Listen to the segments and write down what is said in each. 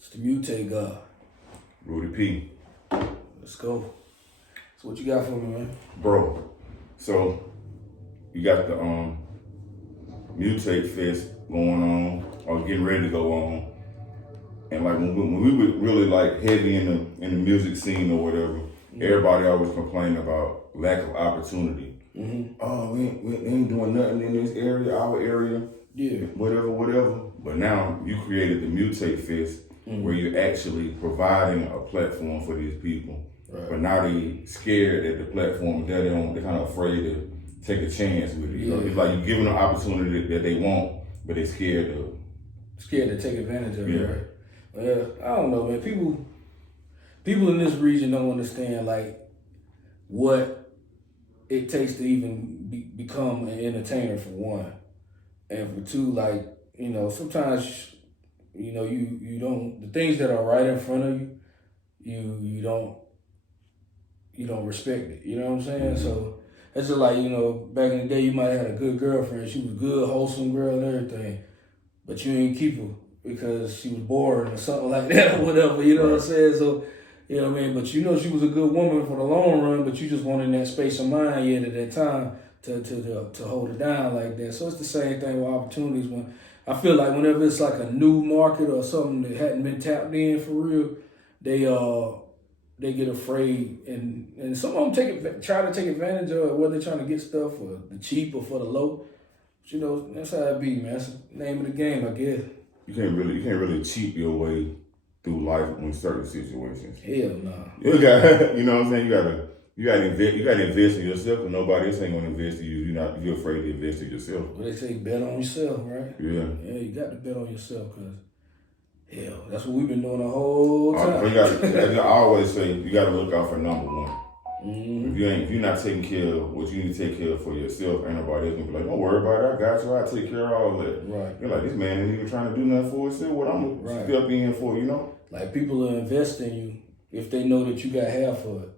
It's the Mutate God. Rudy P. Let's go. So what you got for me, man? Bro, so you got the Mutate Fest going on, or getting ready to go on. And like when we were really like heavy in the music scene or whatever, everybody always complaining about lack of opportunity. Oh, we ain't doing nothing in this area, our area. Yeah. Whatever. But now you created the Mutate Fest where you're actually providing a platform for these people. Right. But now they scared that the platform they're kind of afraid to take a chance with it. You know? It's like you're giving them an opportunity that they want, but they're scared to take advantage of it. Right? Well, I don't know, man. People in this region don't understand like what it takes to even become an entertainer, for one, and for two, like, you know, sometimes, you know, you don't, the things that are right in front of you, you don't respect it. You know what I'm saying? So it's just like, you know, back in the day, you might have had a good girlfriend. She was a good, wholesome girl and everything, but you ain't keep her because she was boring or something like that or whatever. You know what I'm saying? So, you know what I mean? But you know she was a good woman for the long run, but you just wanted that space of mind yet at that time to hold it down like that. So it's the same thing with opportunities. When I feel like whenever it's like a new market or something that hadn't been tapped in for real, they get afraid, and some of them try to take advantage of it, whether they're trying to get stuff for the cheap or for the low. But, you know, that's how it be, man. That's the name of the game, I guess. You can't really cheat your way through life in certain situations. Hell no. You got, you know what I'm saying? You gotta invest in yourself, and nobody else ain't gonna invest in you. You're afraid to invest in yourself. Well, they say bet on yourself, right? Yeah. Yeah, you got to bet on yourself, because hell, that's what we've been doing the whole time. I always say you gotta look out for number one. If you're not taking care of what you need to take care of for yourself, ain't nobody else gonna be like, don't worry about it, I got you, I take care of all that. Right. You're like, this man ain't even trying to do nothing for himself. What I'm gonna step in for, you know? Like, people will invest in you if they know that you got half of it.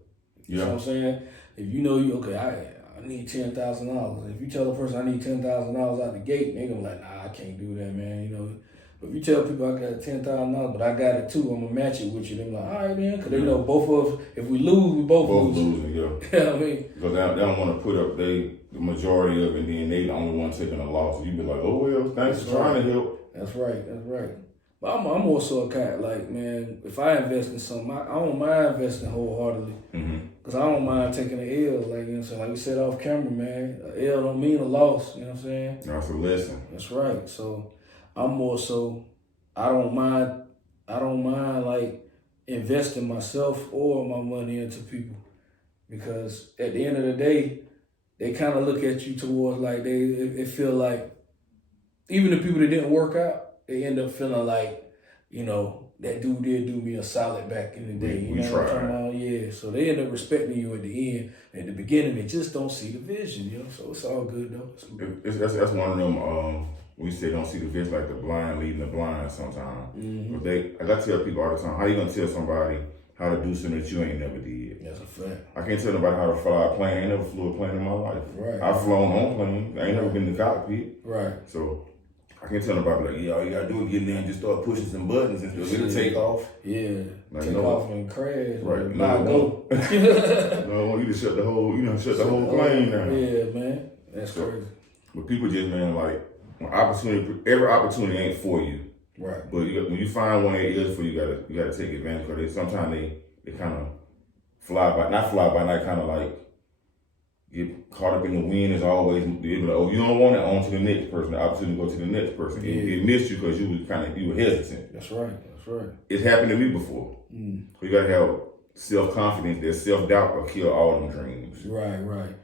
You know what I'm saying? If you know I need $10,000. If you tell a person I need $10,000 out the gate, they gonna be like, nah, I can't do that, man. You know. But if you tell people I got $10,000, but I got it too, I'm gonna match it with you. They're like, all right, man, because they know both of us. If we lose, we both losing. Yeah. You know what I mean? Because they don't want to put up the majority of it, and then they the only one taking a loss. You be like, oh well, thanks for trying to help. That's right. But I'm also a kind like, man, if I invest in something, I don't mind investing wholeheartedly. Because I don't mind taking an L, like, you know what I'm saying? Like we said off camera, man, a L don't mean a loss, you know what I'm saying? That's a lesson. That's right. So I'm more so, I don't mind like investing myself or my money into people. Because at the end of the day, they kind of look at you towards like it feel like, even the people that didn't work out, they end up feeling like, you know, that dude did do me a solid back in the day. You know what I'm talking about? Yeah. So they end up respecting you at the end. At the beginning, they just don't see the vision, you know? So it's all good, though. That's one of them, we say don't see the vision, like the blind leading the blind sometimes. But I tell people all the time, how you gonna tell somebody how to do something that you ain't never did? That's a fact. I can't tell nobody how to fly a plane. I ain't never flew a plane in my life. Right. I've flown on planes. I ain't never been in the cockpit. Right. So I can't tell nobody like, yeah, all you gotta do is get in there and just start pushing some buttons and it'll take off. Yeah. Like, take off and crash. Right. Go. No, I want you to shut the whole plane down. Yeah, man. That's crazy. But people just, man, like, every opportunity ain't for you. Right. But when you find one that is for you, you gotta take advantage of it. Sometimes they kind of not fly by night, kind of like get caught up in the wind. Is always be like, oh, you don't want it, on to the next person. The opportunity to go to the next person. Yeah. It missed you because you were hesitant. That's right. It's happened to me before. So you gotta have self-confidence. That self-doubt will kill all them dreams. Right.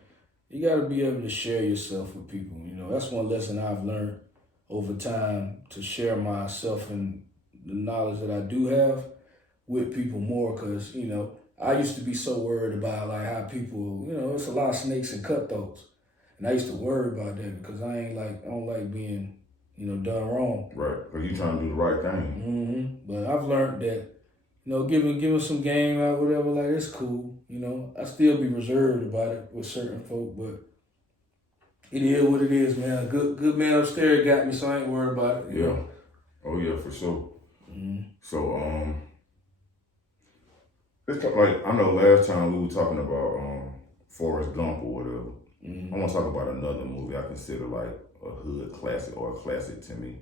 You gotta be able to share yourself with people. You know, that's one lesson I've learned over time, to share myself and the knowledge that I do have with people more, because, you know, I used to be so worried about like how people, you know, it's a lot of snakes and cutthroats. And I used to worry about that because I don't like being, you know, done wrong. Right, because you're trying to do the right thing. But I've learned that, you know, giving some game out, whatever, like, it's cool. You know, I still be reserved about it with certain folk, but it is what it is, man. A good man upstairs got me, so I ain't worried about it. Yeah. Oh yeah, for sure. So it's like I know last time we were talking about Forrest Gump or whatever. I want to talk about another movie I consider like a hood classic or a classic to me.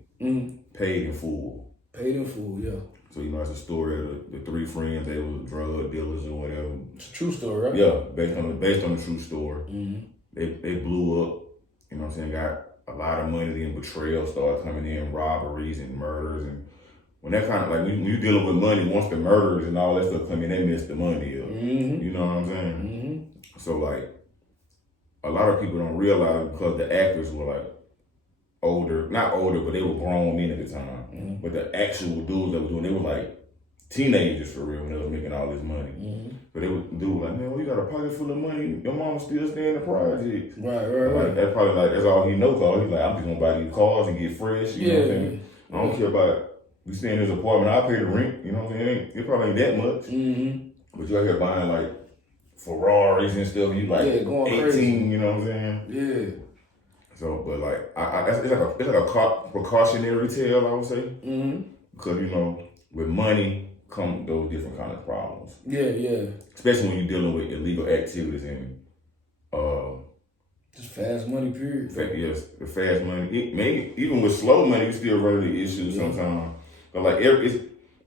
Paid in Full. Paid in Full, yeah. So you know it's a story of the three friends. They were drug dealers or whatever. It's a true story, right? Yeah, based on the true story. They blew up. You know what I'm saying? Got a lot of money. Then betrayal started coming in, robberies and murders, and when that kind of like when you dealing with money, once the murders and all that stuff come in, they miss the money up. You know what I'm saying? So like a lot of people don't realize because the actors were like older, not older, but they were grown men at the time. But the actual dudes that were doing, they were like teenagers for real when they was making all this money. But they would do like, man, well, you got a pocket full of money. Your mama still stay in the projects. Right. Like that's probably like that's all he knows. Cause he's like, I'm just gonna buy these cars and get fresh. You know what I'm saying? I don't care about we stay in this apartment. I pay the rent. You know what I'm saying? It probably ain't that much. But you out here buying like Ferraris and stuff. You like 18. Crazy. You know what I'm saying? Yeah. So, but like, it's like a precautionary tale, I would say, because you know, with money come those different kind of problems. Yeah. Especially when you're dealing with illegal activities and just fast money. Period. Yes, the fast money. Even with slow money, you still run into issues sometimes. But like,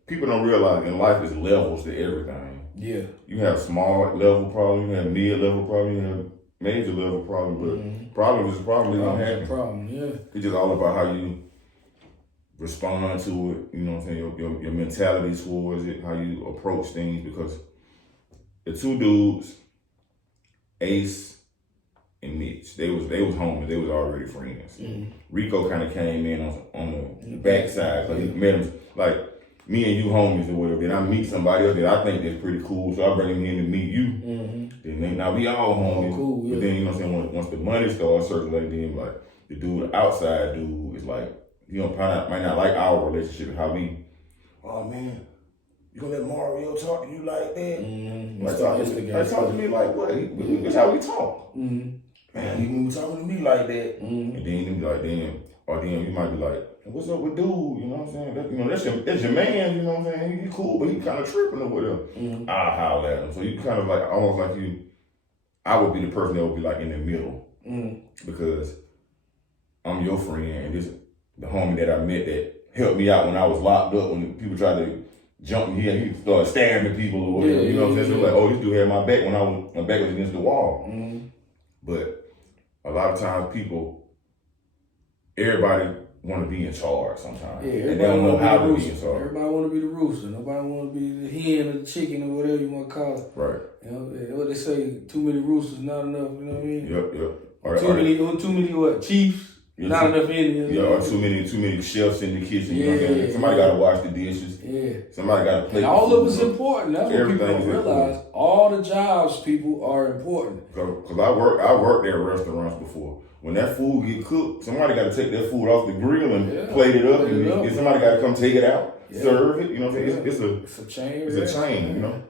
people don't realize in life is levels to everything. Yeah. You have small level problems, you have mid level problems, you have major level problem, but problem is a problem. It's gonna happen. Problem, yeah. It's just all about how you respond to it. You know what I'm saying? Your mentality towards it, how you approach things. Because the two dudes, Ace and Mitch, they was homies. They was already friends. Rico kind of came in on the backside because he met him like me and you homies or whatever. Then I meet somebody else that I think that's pretty cool, so I bring him in to meet you. Then now we all homies. Cool, yeah. But then you know what I'm saying, once the money starts circulating, then like the dude, the outside dude, is like, you know, might not like our relationship, how we, oh man, you gonna let Mario talk to you like that? Like talk to me like what? That's how we talk. Man, you be talking to me like that. And then you be like, then you might be like, what's up with dude? You know what I'm saying? That, you know, that's your man, you know what I'm saying? He cool, but he kind of tripping or whatever. I'll holler at him. So you kind of like, almost like I would be the person that would be like in the middle. Because I'm your friend and this the homie that I met that helped me out when I was locked up when people tried to jump me. He started stabbing people or whatever. You know what I'm saying? So like, oh, this dude had my back when my back was against the wall. But a lot of times everybody want to be in charge sometimes. Yeah, and they don't know how to be in charge. Everybody want to be the rooster. Nobody want to be the hen or the chicken or whatever you want to call it. Right. You know what they say, too many roosters, not enough, you know what I mean? Yep. Too many what? Chiefs? Not enough Indians. Yeah, or too many chefs in the kitchen. You know what I'm saying? Somebody got to wash the dishes. Yeah. Somebody got to play. And all of it's important. That's what people don't realize. Important. All the jobs, people, are important. Because I worked at restaurants before. When that food get cooked, somebody got to take that food off the grill and plate it up. And somebody got to come take it out, serve it. You know what I'm saying? It's a chain. It's a chain, you know?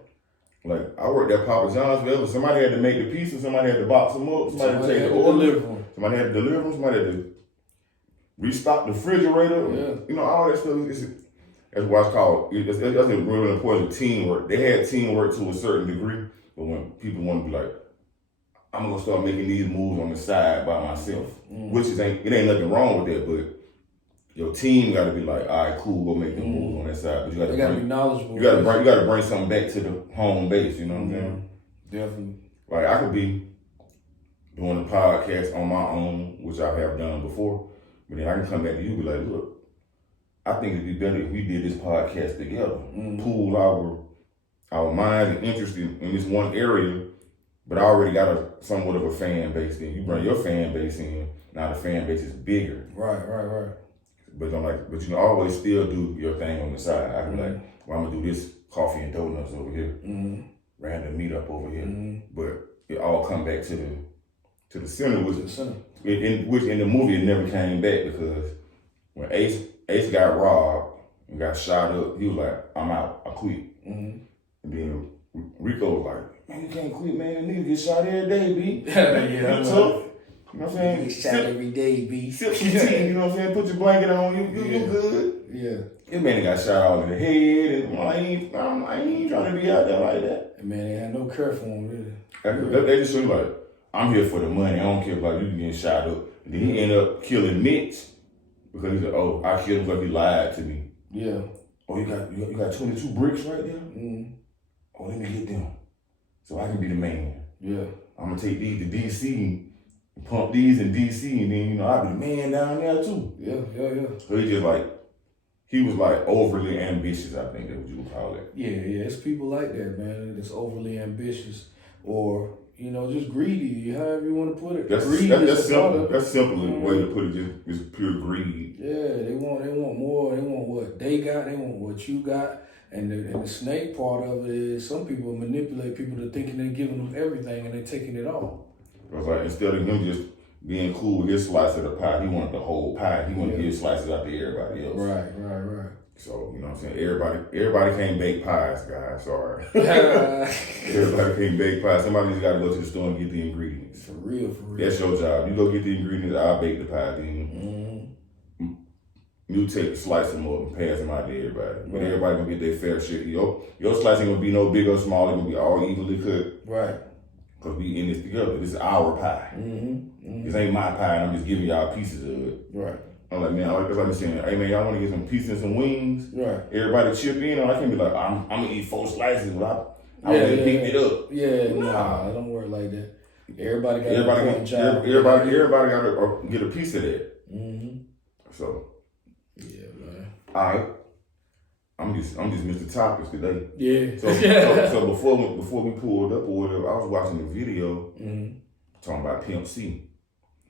Like, I worked at Papa John's forever. Somebody had to make the pieces. Somebody had to box them up. Somebody had to take the order. Somebody had to deliver them. Somebody had to restock the refrigerator. You know, all that stuff. That's why it's called, that's a really important teamwork. They had teamwork to a certain degree, but when people want to be like, I'm going to start making these moves on the side by myself, which it ain't nothing wrong with that, but your team got to be like, all right, cool, go make the moves on that side. But you got to be knowledgeable. You got to bring something back to the home base, you know what I'm saying? Definitely. Like, I could be doing a podcast on my own, which I have done before, but then I can come back to you and be like, look, I think it'd be better if we did this podcast together. Pool our minds and interest in this one area, but I already got somewhat of a fan base. Then you bring your fan base in, now the fan base is bigger. Right. But I'm like, but you can always still do your thing on the side. I can be like, well, I'm gonna do this coffee and donuts over here, random meetup over here. But it all come back to the center, which in the movie it never came back because when Ace got robbed and got shot up, he was like, I'm out, I quit. And then Rico was like, man, you can't quit, man. Niggas get shot every day, B. Yeah, tough. You know what I'm saying? Get shot every day, B. Sip some tea, you know what I'm saying? Put your blanket on, you good. Yeah. This man got shot all in the head, and I ain't trying to be out there like that. And man, they had no care for him, really. They just show you like, I'm here for the money. I don't care about you getting shot up. And then he ended up killing Mitch because he said, "Oh, I killed him because he lied to me." Yeah. Oh, you got 22 bricks right there. Mm-hmm. Oh, let me get them so I can be the man. Yeah. I'm gonna take these to DC. Pump these in DC, and then I'll be the man down there too. Yeah. So he was like overly ambitious. I think that's what you would call it. Yeah. It's people like that, man. That's overly ambitious, or just greedy. However you want to put it. That's simple. That's simple way to put it. Just pure greed. Yeah, they want more. They want what they got. They want what you got. And the snake part of it is some people manipulate people to thinking they're giving them everything and they're taking it all. It was like instead of him just being cool with his slice of the pie, he wanted the whole pie. He wanted to give slices out to everybody else. Right. So, you know what I'm saying? Everybody can't bake pies, guys. Sorry. Everybody can't bake pies. Somebody just got to go to the store and get the ingredients. For real. That's your job. You go get the ingredients, I'll bake the pie. Then you take the slice them up and pass them out to everybody. But everybody gonna get their fair share. Your slice ain't gonna be no big or small. It's gonna be all evenly cooked. Right. Because we in this together. This is our pie. This ain't my pie, and I'm just giving y'all pieces of it. Right. I'm like, man, that's like me saying, hey, man, y'all want to get some pieces and some wings? Right. Everybody chip in, or I can't be like, I'm going to eat 4 slices, but I want to pick it up. Yeah, nah, don't work like that. Everybody got Everybody got to get a piece of that. So. Yeah, man. All right. I'm just Mr. Topics today. Yeah. So before we pulled up or whatever, I was watching a video talking about Pimp C.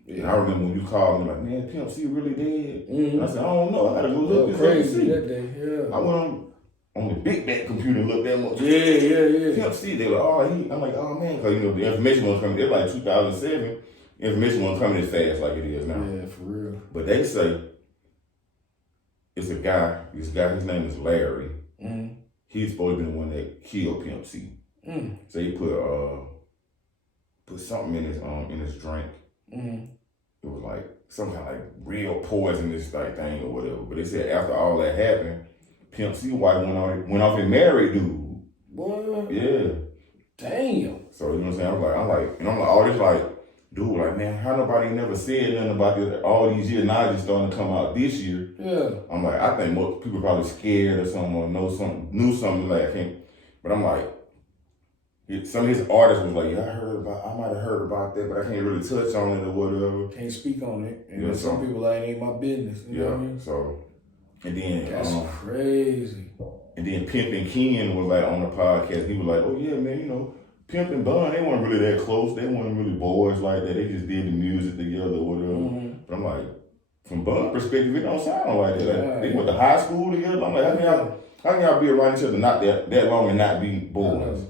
Yeah. And I remember when you called me like, man, Pimp C really dead? And I said, I don't know. I gotta go look this crazy that day. Yeah. I went on the big back computer and looked that much. Yeah. Pimp C, they were I'm like, oh man, because the information wasn't coming. It was like 2007. Information wasn't coming as fast like it is now. Yeah, for real. But they say it's a guy. This guy, his name is Larry. He's supposed to be the one that killed Pimp C. So he put something in his drink. It was like some kind of like real poisonous like thing or whatever. But they said after all that happened, Pimp C wife went off and married dude. What? Yeah. Damn. So you know what I'm saying? I'm like, all this like, dude, like, man, how nobody never said nothing about this all these years? Now it's just starting to come out this year. Yeah. I'm like, I think most people probably scared or something or knew something like him. But I'm like, some of his artists was like, yeah, I might have heard about that, but I can't really touch on it or whatever. Can't speak on it. And some people like, ain't my business. You know what I mean? So, and then that's crazy. And then Pimp and Ken was like on the podcast. He was like, oh yeah, man, Pimp and Bun, they weren't really that close. They weren't really boys like that. They just did the music together or whatever. But I'm like, from Bun perspective, it don't sound like that. Like, they went to high school together. I'm like, how can y'all be around each other not that long and not be boys?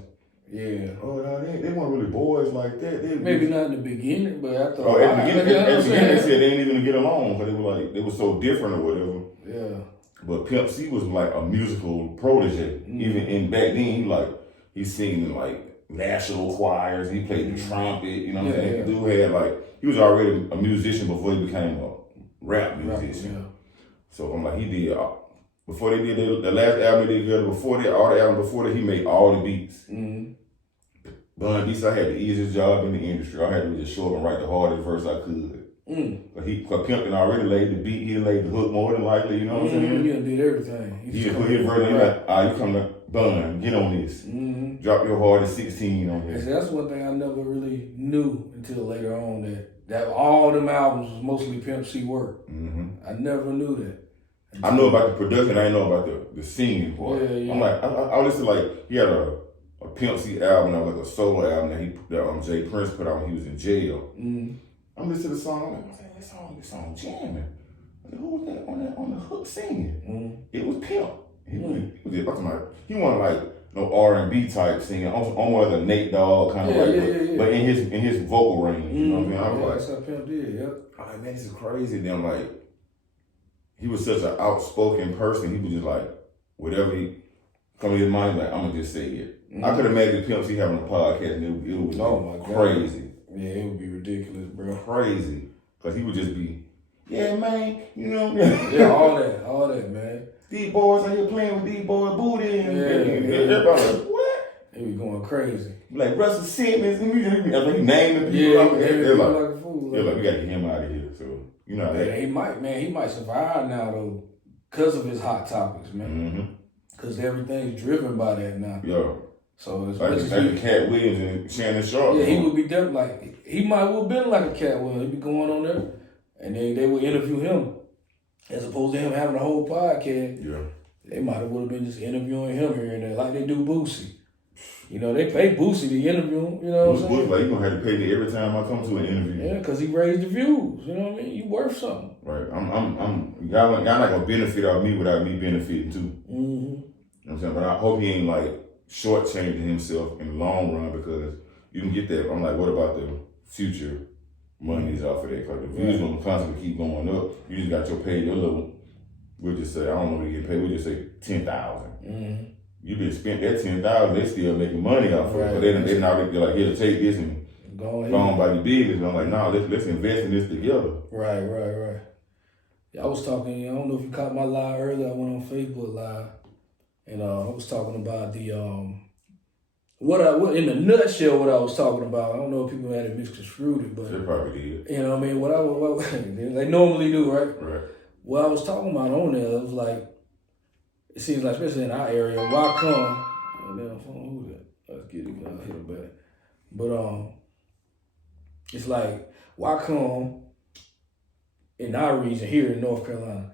Yeah. Oh, no, they weren't really boys like that. Maybe not in the beginning, but after at the beginning, they said they didn't even get along because they were so different or whatever. Yeah. But Pimp C was like a musical protege. Even back then, he sang in like national choirs. He played the trumpet. You know what I'm saying? Dude had he was already a musician before he became a rap musician. Yeah. So I'm like, he did. Before they did the last album they did together, all the albums before that, he made all the beats. Bun B, so I had the easiest job in the industry. I had to just show up and write the hardest verse I could. But Pimpin' already laid the beat, he laid the hook more than likely, you know what I'm saying? He did everything. He just put his verse in, you come to Bun, get on this. Drop your hardest 16 on this. That's one thing I never really knew until later on, that all them albums was mostly Pimp C work. I never knew that. I know about the production, I didn't know about the singing part. Yeah. I'm like, I listened he had a Pimp C album, that was like a solo album that Jay Prince put out when he was in jail. I'm listening to the song, I'm like, this song jamming. I said, who was that on the hook singing? It was Pimp. He wasn't no R&B type singing, almost like a Nate Dogg kind of but in his vocal range. You know what I mean? I was like, that's how Pimp did. Yep. I'm like, man, this is crazy. Then he was such an outspoken person. He was just like, whatever he come to his mind, I'm gonna just say it. I could imagine Pimp C having a podcast and it would be crazy. Yeah, it would be ridiculous, bro. Crazy. Because he would just be, Yeah, man, you know. Yeah, all that, man. These boys out here playing with these boys' booty. And everybody like, what? They be going crazy. Like Russell Simmons, and he naming people. Yeah, They're like like, a fool. we gotta get him out of here. So, you know that. Yeah, he might survive now, though, because of his hot topics, man. Because everything's driven by that now. Yeah. So it's like Cat Williams and Shannon Sharp. Yeah, he would be there like he might well been like a Cat Williams. He'd be going on there, and they would interview him as opposed to him having a whole podcast. Yeah, they might have would have been just interviewing him here and there like they do Boosie. You know, they pay Boosie to interview him. You know what I'm saying? Like, you gonna have to pay me every time I come to an interview. Yeah, because he raised the views. You know what I mean? You worth something. Right. Y'all not gonna benefit off me without me benefiting too. Mm-hmm. You know what I'm saying? But I hope he ain't like shortchanging himself in the long run, because you can get that. I'm like, what about the future monies off of that? Because the views gonna constantly keep going up. You just got your pay, your little. We'll just say, I don't know what you get paid. We'll just say 10,000. Mm-hmm. You been spent that 10,000, they still making money off of it. But they're like, here to take this and go on by the business. And I'm like, nah, let's invest in this together. Right. Yeah, I was talking. I don't know if you caught my live earlier. I went on Facebook Live. And I was talking about the what in a nutshell what I was talking about. I don't know if people had it misconstrued, but they probably did. You know what I mean? What they normally do, right? Right. What I was talking about on there, it was like, it seems like, especially in our area, why come? Oh, damn phone, who's that? Let's get it. I'll hit it back. But it's like, why come in our region here in North Carolina?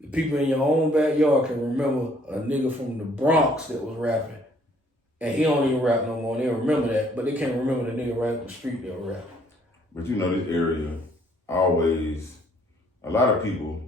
The people in your own backyard can remember a nigga from the Bronx that was rapping. And he don't even rap no more. They remember that, but they can't remember the nigga right up the street that was rapping. But you know, this area always, a lot of people,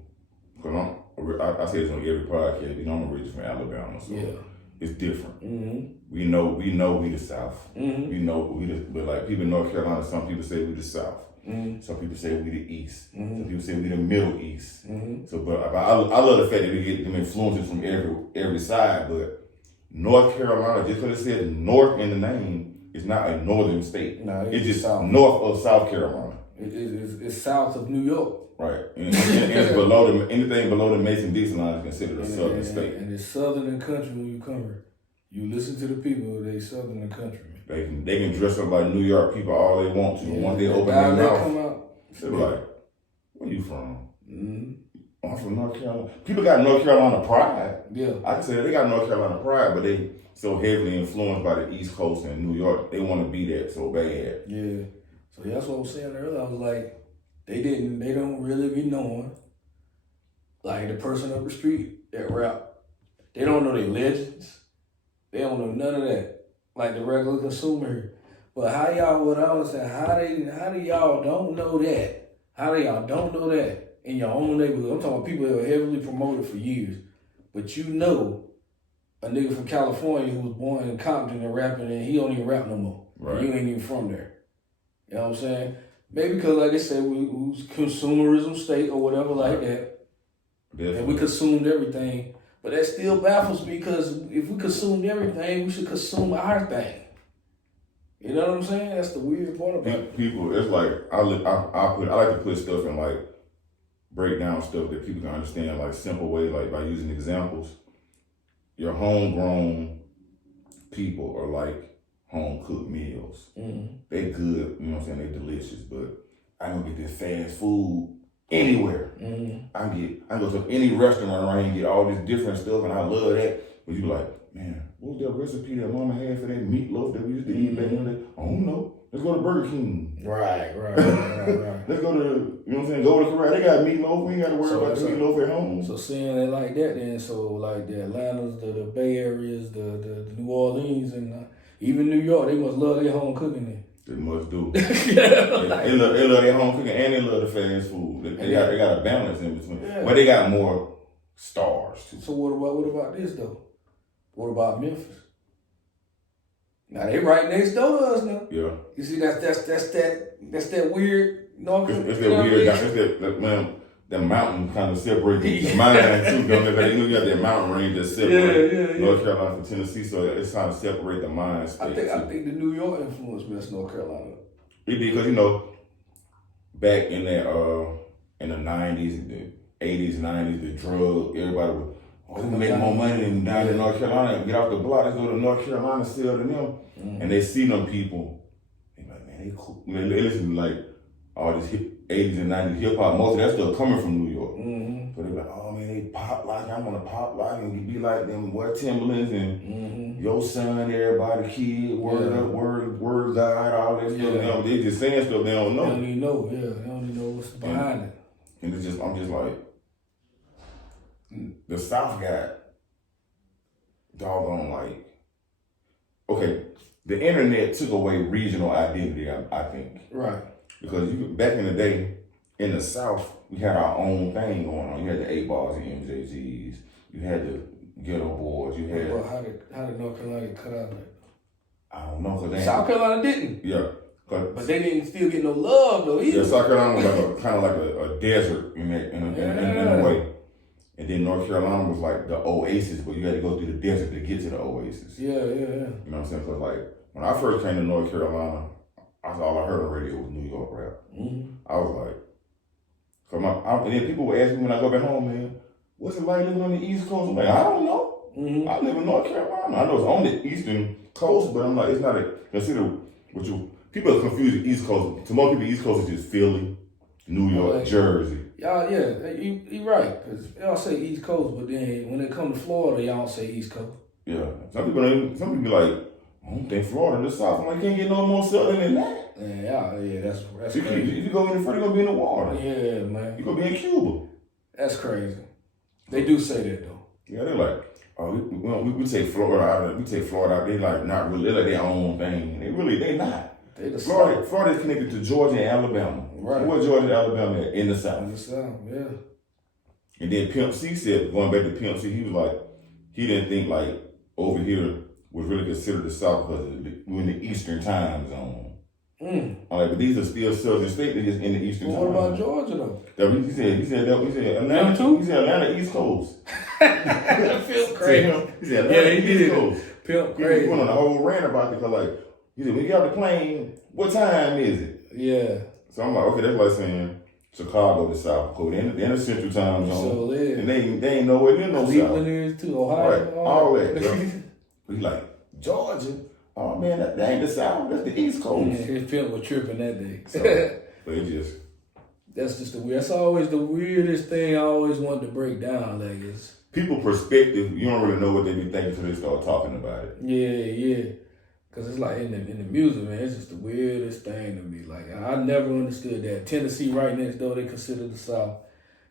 because I say this on every podcast, you know, I'm originally from Alabama, so it's different. Mm-hmm. We know we the South. Mm-hmm. We know but like people in North Carolina, some people say we the South. Mm-hmm. Some people say we the East. Mm-hmm. Some people say we the Middle East. Mm-hmm. So, but I love the fact that we get them influences from every side. But North Carolina, just because it says North in the name, it's not a northern state. No, it's just south. North of South Carolina. It's south of New York. Right. And it's anything below the Mason-Dixon line is considered a southern state. And it's southern and country when you come here. You listen to the people, they southern and country. They can dress up like New York people all they want to. Yeah, once they open their mouth, they're like, where you from? Mm-hmm. I'm from North Carolina. People got North Carolina pride. Yeah. I can say they got North Carolina pride, but they so heavily influenced by the East Coast and New York. They want to be that so bad. Yeah. So that's what I was saying earlier. I was like, they don't really be knowing, like the person up the street that rap. They don't know their legends. They don't know none of that. Like the regular consumer here. But how y'all would understand, how do y'all don't know that? How do y'all don't know that in your own neighborhood? I'm talking about people that were heavily promoted for years. But you know a nigga from California who was born in Compton and rapping, and he don't even rap no more. Right. You ain't even from there. You know what I'm saying? Maybe because, like they said, we was consumerism state or whatever like that. Definitely. And we consumed everything. But that still baffles me, because if we consumed everything, we should consume our thing. You know what I'm saying? That's the weird part about it. People, it's like, I like to put stuff in, like, break down stuff that people can understand, like simple ways, like by using examples. Your homegrown people are like home cooked meals. Mm-hmm. They good, you know what I'm saying? They delicious, but I don't get this fast food anywhere. Mm-hmm. I go to any restaurant around and get all this different stuff, and I love that. But you like, man, what was that recipe that mama had for that meatloaf that we used to eat back in the day? I don't know. Let's go to Burger King. Right. Let's go to, you know what I'm saying, go to Korea. They got meatloaf. We ain't got to worry about the meatloaf at home. So seeing it like that then, so like the Atlantas, the Bay Areas, the New Orleans, and even New York, they must love their home cooking then. They must do. They love their home cooking and they love the fast food. They got a balance in between. Yeah. But they got more stars too. So what about this though? What about Memphis? Now they right next door to us now. Yeah. You see that's that weird North Carolina. It's that weird. It's that mountain kind of separates the mind too. You got that mountain range that separates North Carolina from Tennessee, so it's trying to separate the mind space. I think the New York influence messed North Carolina. It did, because you know, back in that in the 90s, the 80s, 90s, the drug, everybody was, we can make more money than down in North Carolina. Get off the block, let's go to North Carolina, sell to them. And they see them people, they like, man, they cool. They listen to like all this 80s and 90s hip hop. Most of that stuff coming from New York. So they like, oh man, they pop like, I want to pop like and be like them, wear Timberlands and your son, everybody, kid, word God, all that stuff. They just saying stuff they don't know. They don't even know, they don't even know what's behind it. And it's just, I'm just like, the South got doggone like, okay, the internet took away regional identity, I think. Right. Because back in the day, in the South, we had our own thing going on. You had the 8 Balls and MJGs. You had the Ghetto Boys. You had. Well, how did North Carolina cut out that? I don't know. Cause South Carolina didn't. Yeah. But they didn't still get no love though either. Yeah, South Carolina was like kind of like a desert in a way. And then North Carolina was like the oasis, but you had to go through the desert to get to the oasis. Yeah. You know what I'm saying? Because like when I first came to North Carolina, all I heard on the radio was New York rap. I was like, and then people would ask me when I go back home, man, what's it like living on the East Coast? I'm like, I don't know. I live in North Carolina. I know it's on the Eastern Coast, but I'm like, it's not considered what people are confused with East Coast. To most people, East Coast is just Philly, New York, Jersey. Y'all, you right. Because y'all say East Coast, but then when it comes to Florida, y'all say East Coast. Yeah. Some people be like, I don't think Florida the South. I'm like, can't get no more southern than that. Yeah, that's If you go any further, you're going to be in the water. Yeah, man. You're going to be in Cuba. That's crazy. They do say that, though. Yeah, they're like, oh, we take Florida out. We take Florida out. They like not really. They're like their own thing. They not. Florida is connected to Georgia and Alabama. Right. Where Georgia and Alabama at? In the South. In the South, yeah. And then Pimp C said, going back to Pimp C, he was like, he didn't think like over here was really considered the South because we're in the Eastern time zone. All right, but these are still southern states. They're just in the Eastern time zone. What about Georgia though? He said Atlanta too. He said Atlanta East Coast. That feels crazy. He said Atlanta East Coast. Pimp crazy. He went on a whole rant about it because like he said when you get off the plane, what time is it? Yeah. So I'm like, okay, that's like saying Chicago to South Dakota. They're in the Central time zone. So is. And they ain't nowhere near no South. Cleveland is too. Ohio. Right. All that. We like Georgia. Oh man, that ain't the South. That's the East Coast. His Pimp was tripping that day. So, but it just. That's just the weird. That's always the weirdest thing I always wanted to break down. Like it's people perspective. You don't really know what they be thinking until they start talking about it. Yeah. Cause it's like in the music, man. It's just the weirdest thing to me. Like I never understood that. Tennessee, right next door, they consider the South,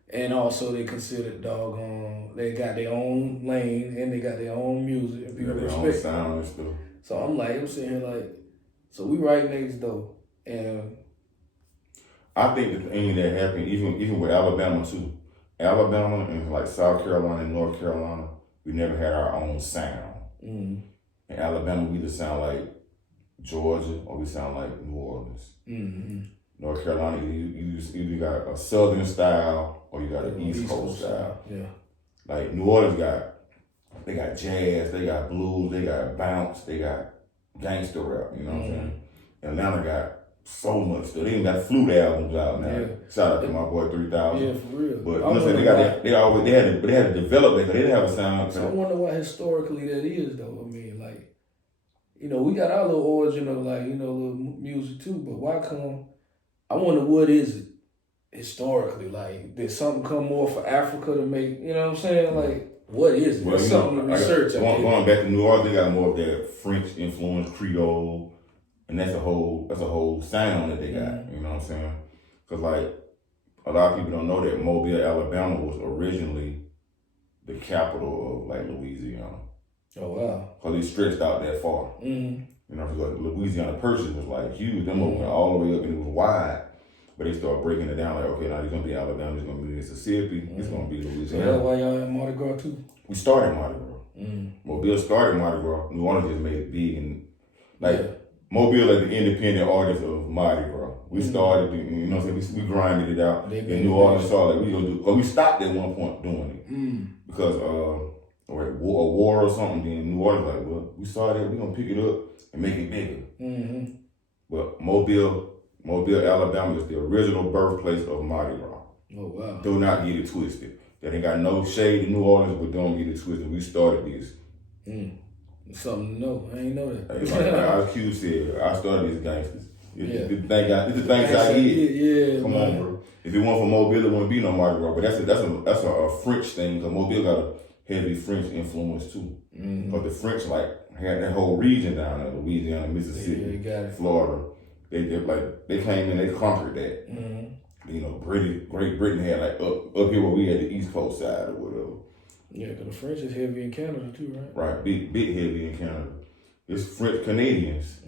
and also they consider doggone. They got their own lane and they got their own music. And people their respect own sound and stuff. So I'm sitting here like, so we right next door, and I think the thing that happened, even with Alabama too, Alabama and like South Carolina and North Carolina, we never had our own sound. In Alabama, we either sound like Georgia or we sound like New Orleans. North Carolina, you either got a Southern style or you got an East Coast style. Yeah. Like New Orleans they got jazz, they got blues, they got bounce, they got gangster rap, you know what I'm saying? Atlanta got so much stuff. They even got flute albums out now. Yeah. Shout out to my boy 3000. Yeah, for real. But I'm saying they had to develop that because they didn't have a sound. So I wonder why historically that is though. I mean, like, you know, we got our little origin of like, you know, little music too, but why come, I wonder what is it historically? Like, did something come more for Africa to make, you know what I'm saying? Like, what is it? Well, There's something to research. Going back to New Orleans, they got more of that French influence, Creole, and that's a whole sound that they got. You know what I'm saying? Because like a lot of people don't know that Mobile, Alabama was originally the capital of like Louisiana. Oh wow! Because it stretched out that far. You know, because Louisiana Purchase was like huge. Them went all the way up and it was wide. But they started breaking it down like, okay, now it's gonna be Alabama, it's gonna be Mississippi, it's gonna be Louisiana. So that's why y'all in Mardi Gras too? We started Mardi Gras. Mobile started Mardi Gras. New Orleans just made it big and like Mobile is the independent artist of Mardi Gras. We started, you know what I'm saying? We grinded it out. And New Orleans saw like we gonna do, we stopped at one point doing it. Because a war or something, then New Orleans like, well, we saw that, we gonna pick it up and make it bigger. But Mobile, Alabama is the original birthplace of Mardi Gras. Oh wow. Do not get it twisted. That ain't got no shade to New Orleans, but don't get it twisted. We started this. Something to know. I ain't know that. It's like Ice Cube said, I started these gangsters. It's the things I get. Yeah, Come man. on, bro. If it weren't for Mobile, it wouldn't be no Mardi Gras. But that's a French thing, because Mobile got a heavy French influence too. But the French had that whole region down there, Louisiana, Mississippi, Florida. They came in, they conquered that. You know, Great Britain had up here where we had the East Coast side or whatever. Yeah, because the French is heavy in Canada too, right? Right, big heavy in Canada. It's French Canadians.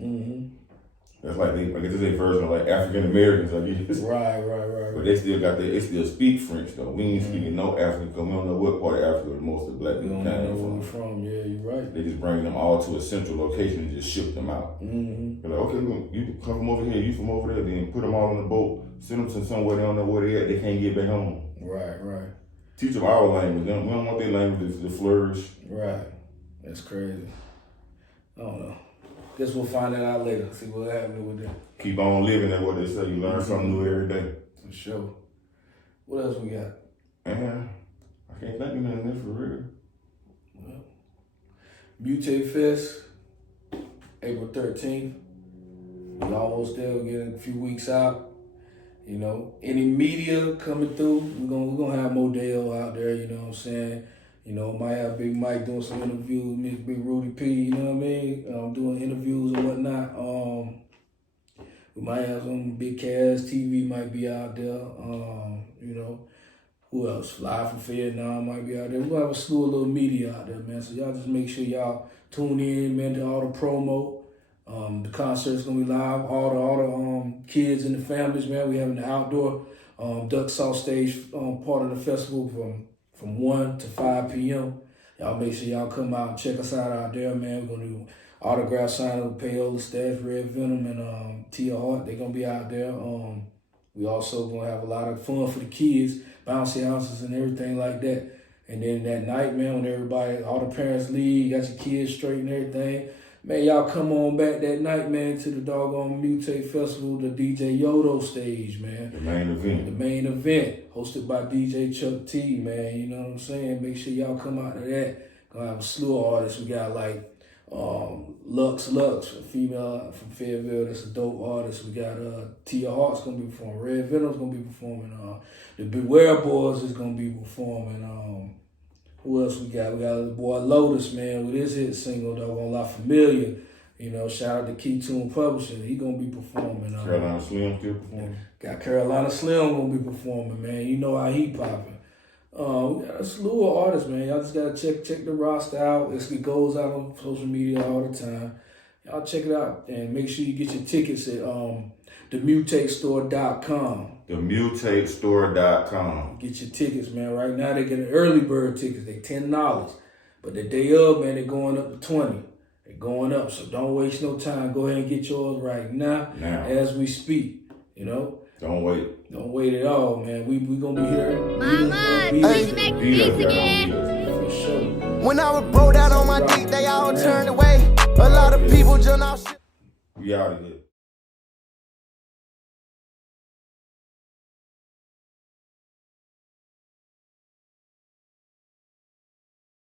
That's I guess it's a version of African Americans, I guess. Right. But they still speak French though. We ain't speaking no African because we don't know what part of Africa most of the black people came from. Yeah, you're right. They just bring them all to a central location and just ship them out. They're like, okay, look, you come from over here, you from over there, then put them all on the boat, send them to somewhere they don't know where they at, they can't get back home. Right. Teach them our language. We don't want their language to flourish. Right. That's crazy. I don't know. Guess we'll find that out later. See what happens with that. Keep on living, that's what they say. You learn something new every day. For sure. What else we got? Man, I can't think of nothing for real. Well, Mutate Fest, April 13th. We almost there. We're getting a few weeks out. You know, any media coming through, we're gonna have Modell out there. You know what I'm saying? You know, might have Big Mike doing some interviews with Big Rudy P. You know what I mean? Doing interviews and whatnot. We might have some Big Cass TV might be out there. You know, who else? Fly from Vietnam might be out there. We're gonna have a slew of little media out there, man. So y'all just make sure y'all tune in, man, to all the promo. The concert's gonna be live. All the kids and the families, man. We having the outdoor duck sauce stage part of the festival from 1 to 5 p.m. Y'all make sure y'all come out and check us out there, man. We're gonna do autograph signing with Payola Stash, Red Venom, and Tia Hart. They're gonna be out there. We also gonna have a lot of fun for the kids, bouncy houses and everything like that. And then that night, man, when all the parents leave, you got your kids straight and everything. Man, y'all come on back that night, man, to the doggone Mutate Festival, the DJ Yodo stage, man. The main event, hosted by DJ Chuck T, man. You know what I'm saying? Make sure y'all come out to that. Gonna have a slew of artists. We got Lux, a female from Fayetteville, that's a dope artist. We got Tia Hart's gonna be performing. Red Venom's gonna be performing. The Beware Boys is gonna be performing. Who else we got? We got the boy Lotus, man, with his hit single, doggone La Familia. You know, shout out to Key Tune Publishing. He gonna be performing. Carolina Slim still performing. Got Carolina Slim gonna be performing, man. You know how he popping. We got a slew of artists, man. Y'all just gotta check the roster out. It goes out on social media all the time. Y'all check it out and make sure you get your tickets at themutatestore.com. Themutatestore.com. Get your tickets, man. Right now they get early bird tickets. They $10. But the day of, man, they're going up to $20. They're going up. So don't waste no time. Go ahead and get yours right now. As we speak. You know? Don't wait. Don't wait at all, man. We gonna be here. Mama, please make peace again. For sure. When I was broke down on my dick, they all turned away. A lot of people just now. We out of here.